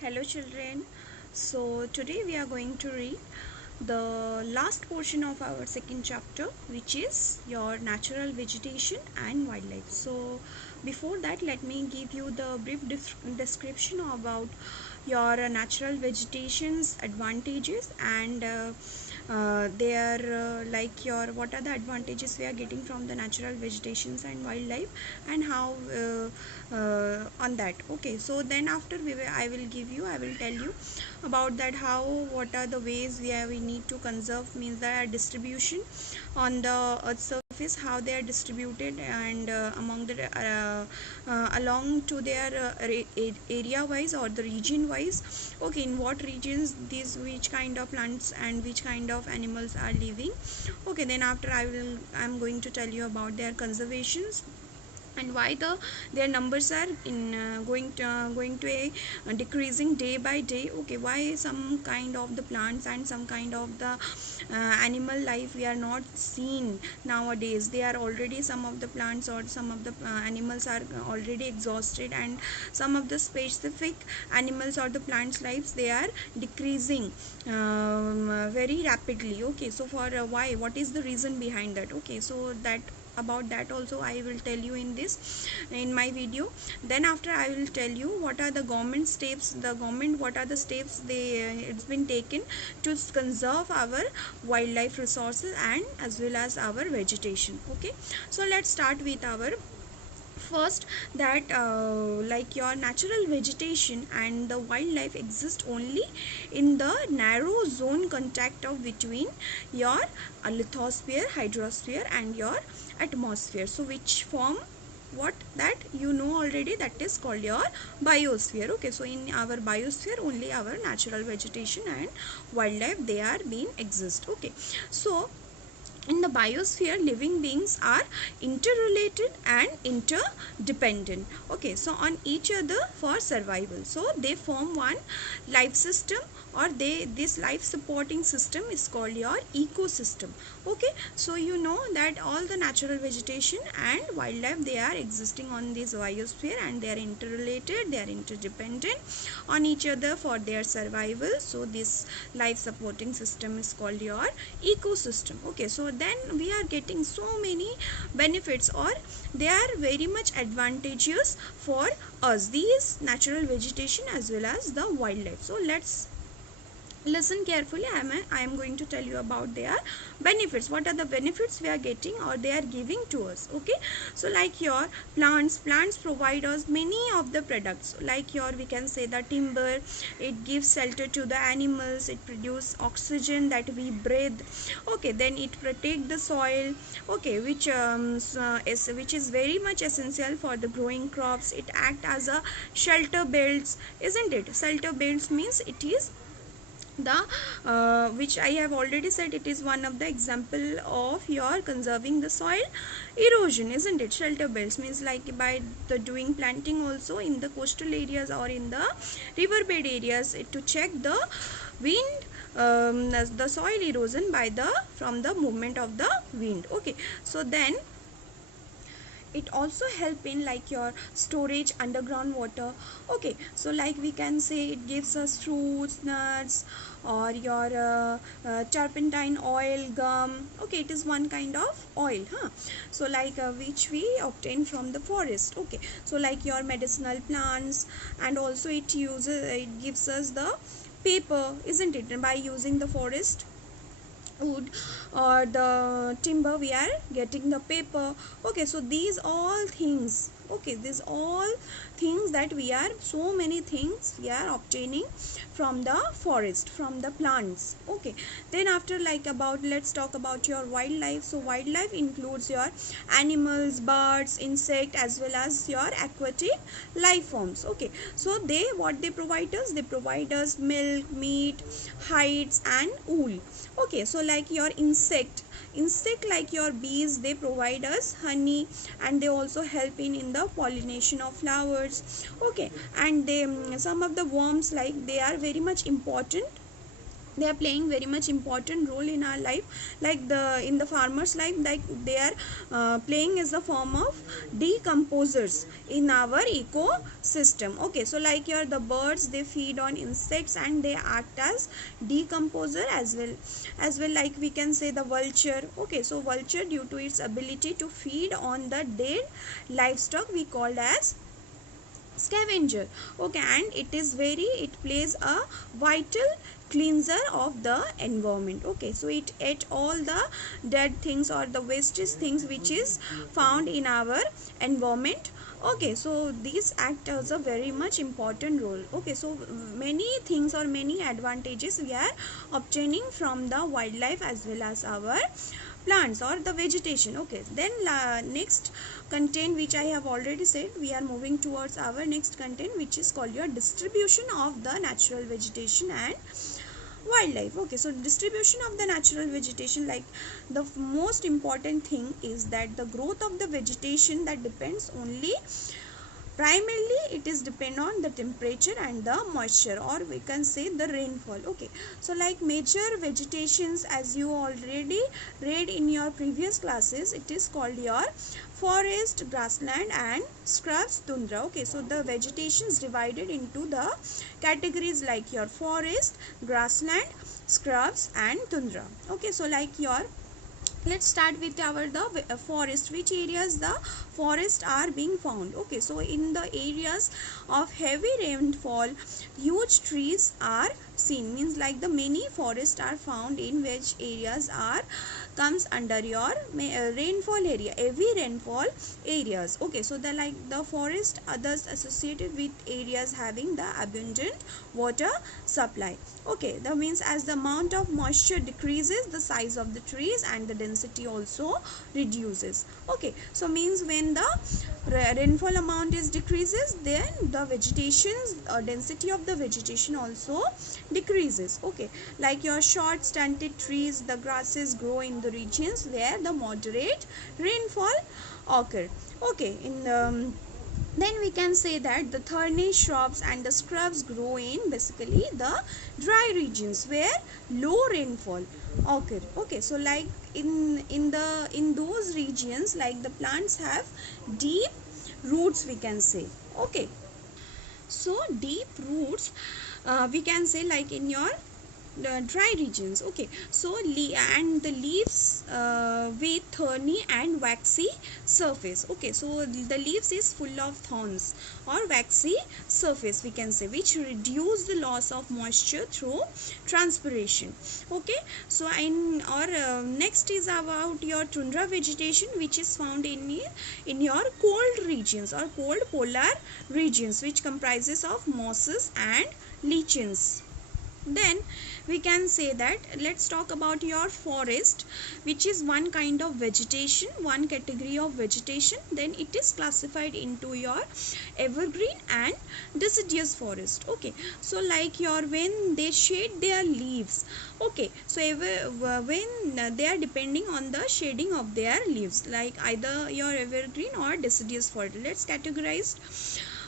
Hello children. So today we are going to read the last portion of our second chapter, which is your natural vegetation and wildlife. So before that, let me give you the brief description about your natural vegetation's advantages and they are like your what are the advantages we are getting from the natural vegetations and wildlife, and how on that. Okay, so then after I will tell you about that, how what are the ways we need to conserve, means that distribution on the earth surface, how they are distributed, and among the along to their area wise or the region wise. Okay, in what regions these, which kind of plants and which kind of animals are living. Okay, then after I'm going to tell you about their conservations and why their numbers are in going to a decreasing day by day. Okay, why some kind of the plants and some kind of the animal life we are not seen nowadays. They are already, some of the plants or some of the animals are already exhausted, and some of the specific animals or the plants lives, they are decreasing very rapidly. Okay, so for why, what is the reason behind that? Okay, so that about that also I will tell you in my video. Then after I will tell you what are the government steps, what are the steps it's been taken to conserve our wildlife resources and as well as our vegetation. Okay, so let's start with our first, that like your natural vegetation and the wildlife exist only in the narrow zone contact of between your lithosphere, hydrosphere and your atmosphere, so which form what that you know already, that is called your biosphere. Okay, so in our biosphere only our natural vegetation and wildlife, they are being exist. Okay, so in the biosphere living beings are interrelated and interdependent. Okay, so on each other for survival, so they form one life system, or this life supporting system is called your ecosystem. Okay, so you know that all the natural vegetation and wildlife, they are existing on this biosphere and they are interrelated, they are interdependent on each other for their survival. So this life supporting system is called your ecosystem. Okay, so then we are getting so many benefits, or they are very much advantageous for us, these natural vegetation as well as the wildlife. So let's listen carefully. I am going to tell you about their benefits. What are the benefits we are getting or they are giving to us? Okay, so like your plants provide us many of the products, like your, we can say, the timber, it gives shelter to the animals, it produces oxygen that we breathe. Okay, then it protect the soil. Okay, which is very much essential for the growing crops. It act as a shelter belts, isn't it? Shelter belts means it is the which I have already said, it is one of the example of your conserving the soil erosion, isn't it? Shelter belts means like by the doing planting also in the coastal areas or in the riverbed areas, to check the wind, the soil erosion by the from the movement of the wind. Okay, so then it also help in like your storage underground water. Okay, so like we can say it gives us fruits, nuts, or your turpentine oil, gum. Okay, it is one kind of oil, huh? So like which we obtain from the forest. Okay, so like your medicinal plants, and also it gives us the paper, isn't it? By using the forest wood or the timber, we are getting the paper. Okay, so these all things, okay, these all things that we are, so many things we are obtaining from the forest, from the plants. Okay, then after like about, let's talk about your wildlife. So wildlife includes your animals, birds, insect as well as your aquatic life forms. Okay, so they, what they provide us, they provide us milk, meat, hides and wool. Okay, so like your insect like your bees, they provide us honey, and they also help in the pollination of flowers. Okay, and they some of the worms, like they are very much important they are playing very much important role in our life, like in the farmers life, like they are playing as a form of decomposers in our ecosystem. Okay, so like your the birds, they feed on insects and they act as decomposer as well, like we can say the vulture. Okay, so vulture, due to its ability to feed on the dead livestock, we called as scavenger. Okay, and it plays a vital cleanser of the environment. Okay, so it ate all the dead things or the wastage things which is found in our environment. Okay, so these act as a very much important role. Okay, so many things or many advantages we are obtaining from the wildlife as well as our plants or the vegetation. Okay, then next content, which I have already said, we are moving towards our next content, which is called your distribution of the natural vegetation and wildlife. Okay, so distribution of the natural vegetation, like the most important thing is that the growth of the vegetation, that depends only primarily it is depend on the temperature and the moisture, or we can say the rainfall. Okay, so like major vegetations, as you already read in your previous classes, it is called your forest, grassland and scrubs, tundra. Okay, so the vegetation is divided into the categories like your forest, grassland, scrubs and tundra. Okay, so like your, let's start with our the forest. Which areas the forest are being found? Okay, so in the areas of heavy rainfall, huge trees are seen, means like the many forests are found in which areas are comes under your rainfall area, heavy rainfall areas. Okay, so the like the forest others associated with areas having the abundant water supply. Okay, that means as the amount of moisture decreases, the size of the trees and the density also reduces. Okay, so means when the rainfall amount is decreases, then the vegetation's density of the vegetation also decreases. Okay, like your short stunted trees, the grasses grow in the regions where the moderate rainfall occur. Okay, in then we can say that the thorny shrubs and the scrubs grow in basically the dry regions where low rainfall occur. Okay, so like in those regions, like the plants have deep roots, we can say. Okay, so deep roots, we can say like in your dry regions. Okay, so and the leaves with thorny and waxy surface. Okay, so the leaves is full of thorns or waxy surface, we can say, which reduce the loss of moisture through transpiration. Okay, so in or next is about your tundra vegetation, which is found in your cold regions or cold polar regions, which comprises of mosses and lichens. Then we can say that, let's talk about your forest, which is one kind of vegetation, one category of vegetation. Then it is classified into your evergreen and deciduous forest. Okay, so like your when they shed their leaves. Okay, so when they are depending on the shading of their leaves, like either your evergreen or deciduous forest. Let's categorize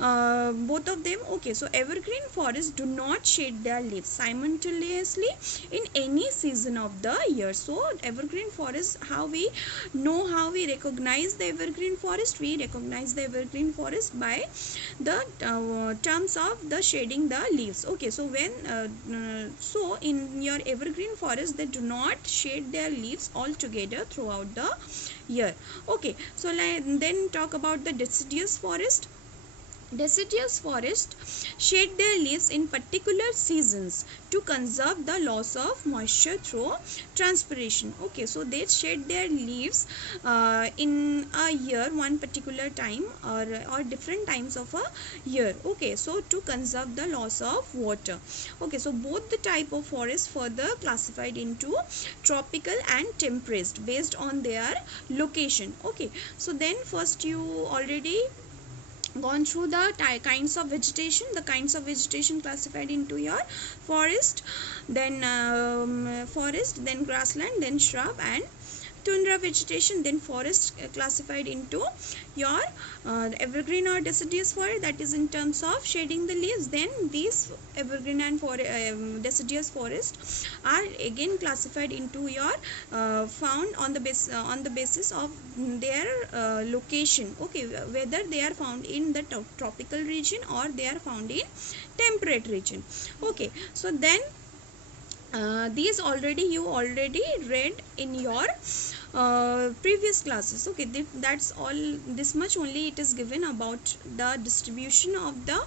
both of them. Okay, so evergreen forests do not shed their leaves simultaneously in any season of the year. So evergreen forest, how we know, how we recognize the evergreen forest? We recognize the evergreen forest by the terms of the shading the leaves. Okay, so when so in your evergreen forest, they do not shade their leaves altogether throughout the year. Okay, so then talk about the deciduous forest. Deciduous forests shed their leaves in particular seasons to conserve the loss of moisture through transpiration. Okay, so they shed their leaves in a year, one particular time, or different times of a year. Okay, so to conserve the loss of water. Okay, so both the type of forest further classified into tropical and temperate based on their location. Okay, so then first you already gone through the kinds of vegetation, classified into your forest, then grassland, then shrub and tundra vegetation. Then forest classified into your evergreen or deciduous forest, that is in terms of shading the leaves. Then these evergreen and deciduous forest are again classified into your found on the basis of their location, okay, whether they are found in the tropical region or they are found in temperate region. Okay, so then these you already read in your previous classes. Okay, that's all. This much only it is given about the distribution of the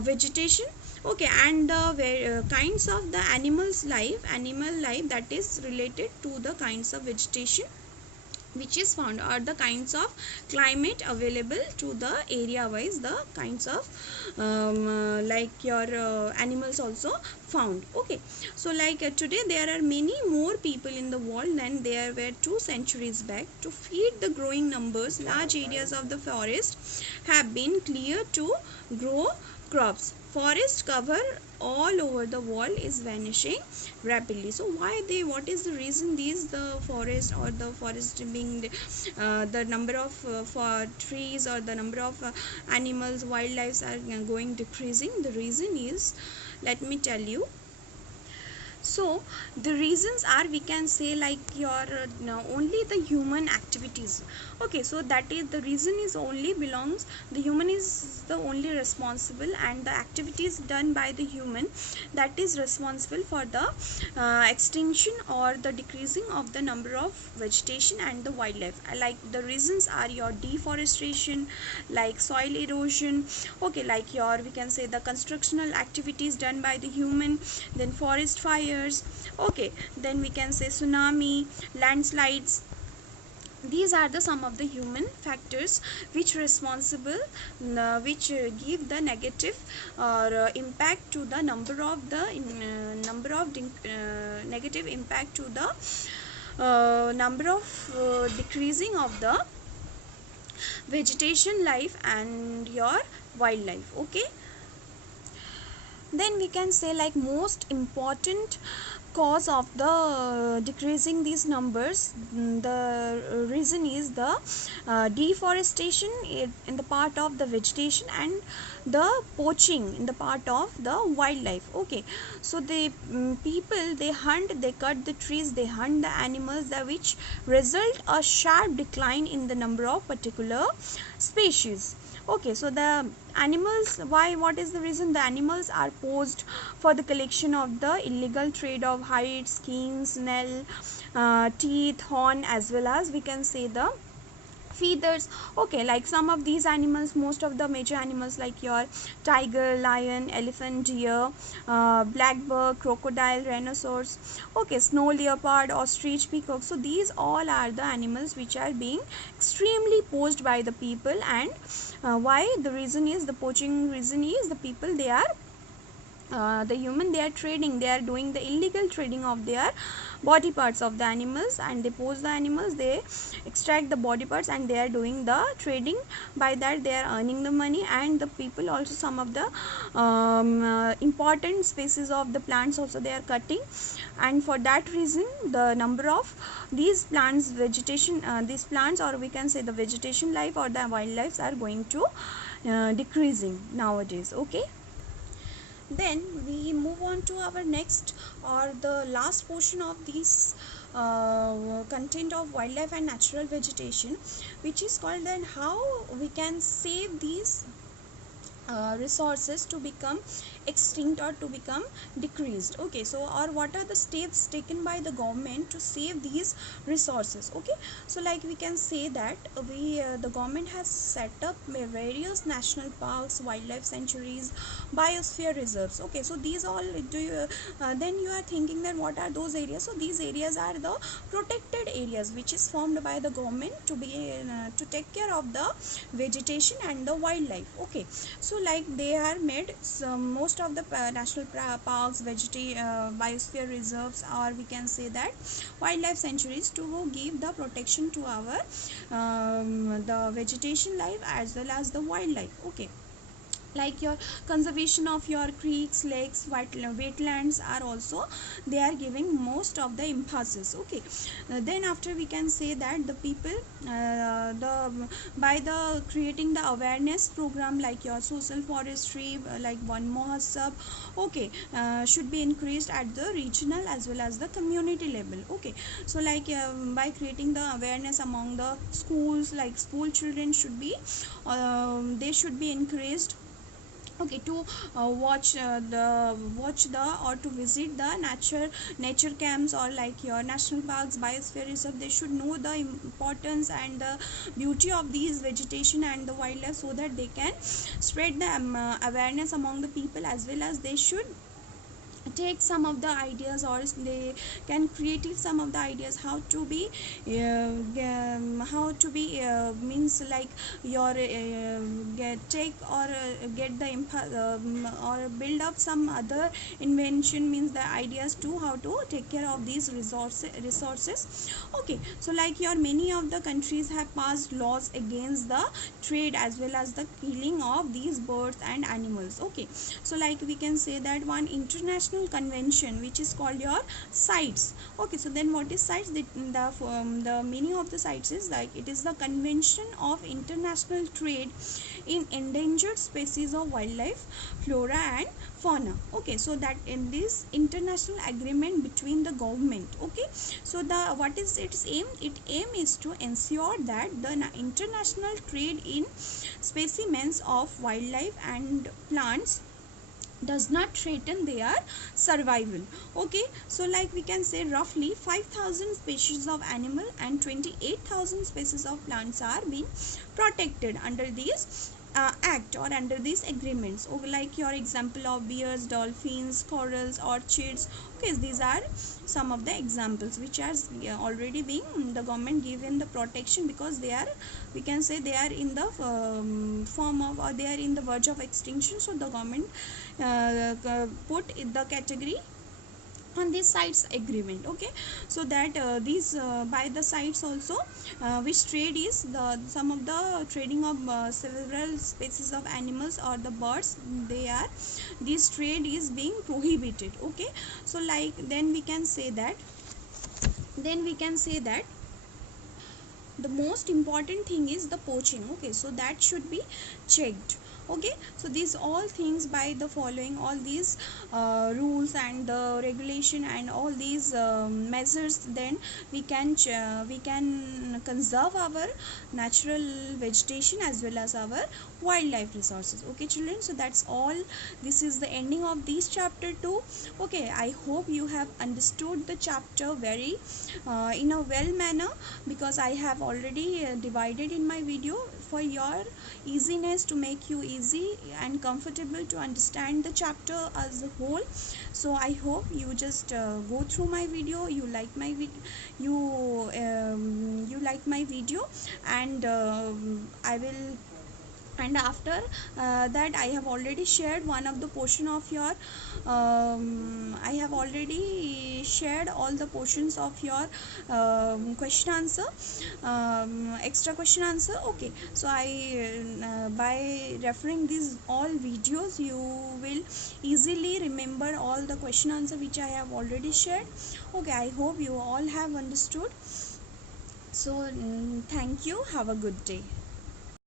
vegetation. Okay, and the kinds of the animal life that is related to the kinds of vegetation which is found, or the kinds of climate available to the area wise, the kinds of like your animals also found. Okay, so like today there are many more people in the world than there were 2 centuries back. To feed the growing numbers, large areas of the forest have been cleared to grow crops. Forest cover all over the world is vanishing rapidly. So what is the reason the forest, or the forest being the number of for trees, or the number of animals, wildlife are going decreasing? The reason is, let me tell you. So the reasons are, we can say, like your only the human activities. Okay, so that is the reason is only belongs, the human is the only responsible, and the activities done by the human, that is responsible for the extinction or the decreasing of the number of vegetation and the wildlife. Like the reasons are your deforestation, like soil erosion, okay, like your, we can say, the constructional activities done by the human, then forest fires, okay, then we can say tsunami, landslides. These are the some of the human factors which responsible, which give the negative or impact to the negative impact to the number of decreasing of the vegetation life and your wildlife. Okay, then we can say, like, most important cause of the decreasing these numbers, the reason is the deforestation in the part of the vegetation, and the poaching in the part of the wildlife. Okay, so the people, they hunt, they cut the trees, they hunt the animals, which result a sharp decline in the number of particular species. Okay, so the animals, what is the reason? The animals are posed for the collection of the illegal trade of hides, skins, nail, teeth, horn, as well as, we can say, the feathers. Okay, like some of these animals, most of the major animals like your tiger, lion, elephant, deer, black bear, crocodile, rhinoceros, okay, snow leopard, ostrich, peacock. So these all are the animals which are being extremely poached by the people. And why? The reason is, the poaching reason is, the people, they are the human, they are trading, they are doing the illegal trading of their body parts of the animals, and they poach the animals, they extract the body parts, and they are doing the trading. By that they are earning the money. And the people also, some of the important species of the plants also they are cutting, and for that reason the number of these plants, vegetation, these plants, or we can say the vegetation life or the wildlife, are going to decreasing nowadays. Okay, then we move on to our next, or the last portion of this content of wildlife and natural vegetation, which is called, then, how we can save these resources to become extinct or to become decreased. Okay, so, or what are the steps taken by the government to save these resources? Okay, so like we can say that the government has set up various national parks, wildlife sanctuaries, biosphere reserves. Okay, so these all, do you then you are thinking that what are those areas? So these areas are the protected areas which is formed by the government to be to take care of the vegetation and the wildlife. Okay, so like they are made most of the national parks, biosphere reserves, or we can say that wildlife sanctuaries, to give the protection to our the vegetation life as well as the wildlife. Okay, like your conservation of your creeks, lakes, wetlands are also they are giving most of the emphasis. Okay, then after we can say that the people the by the creating the awareness program like your social forestry, like one mahotsav, okay, should be increased at the regional as well as the community level. Okay, so like by creating the awareness among the schools, like school children should be they should be increased, okay, to watch the or to visit the nature camps or like your national parks, biosphere reserve. They should know the importance and the beauty of these vegetation and the wildlife, so that they can spread the awareness among the people, as well as they should take some of the ideas, or they can create some of the ideas how to be means like your take or get the or build up some other invention, means the ideas to how to take care of these resources. Okay, so like your many of the countries have passed laws against the trade as well as the killing of these birds and animals. Okay, so like we can say that one international convention which is called your CITES. Okay, so then what is CITES? The meaning of the CITES is like it is the Convention of International Trade in Endangered Species of Wildlife, Flora and Fauna. Okay, so that in this international agreement between the government. Okay, so the what is its aim? Its aim is to ensure that the international trade in specimens of wildlife and plants does not threaten their survival. Okay, so like we can say roughly 5,000 species of animal and 28,000 species of plants are being protected under these act or under these agreements. Okay, like your example of bears, dolphins, corals, orchids. Okay, these are some of the examples which are already being the government given the protection, because they are, we can say, they are in the form of, or they are in the verge of extinction. So the government put the category on this CITES agreement. Okay, so that these by the CITES also which trade is the some of the trading of several species of animals or the birds, they are, this trade is being prohibited. Okay, so like then we can say that the most important thing is the poaching. Okay, so that should be checked. Okay, so these all things, by the following all these rules and the regulation and all these measures, then we can conserve our natural vegetation as well as our wildlife resources. Okay children, so that's all. This is the ending of this chapter 2. Okay, I hope you have understood the chapter very in a well manner, because I have already divided in my video for your easiness, to make you easy and comfortable to understand the chapter as a whole. So I hope you just go through my video, you like my you like my video, and I will, and after that I have already shared one of the portion of your I have already shared all the portions of your question answer, extra question answer. Okay, so I by referring these all videos, you will easily remember all the question answer which I have already shared. Okay, I hope you all have understood. So thank you, have a good day.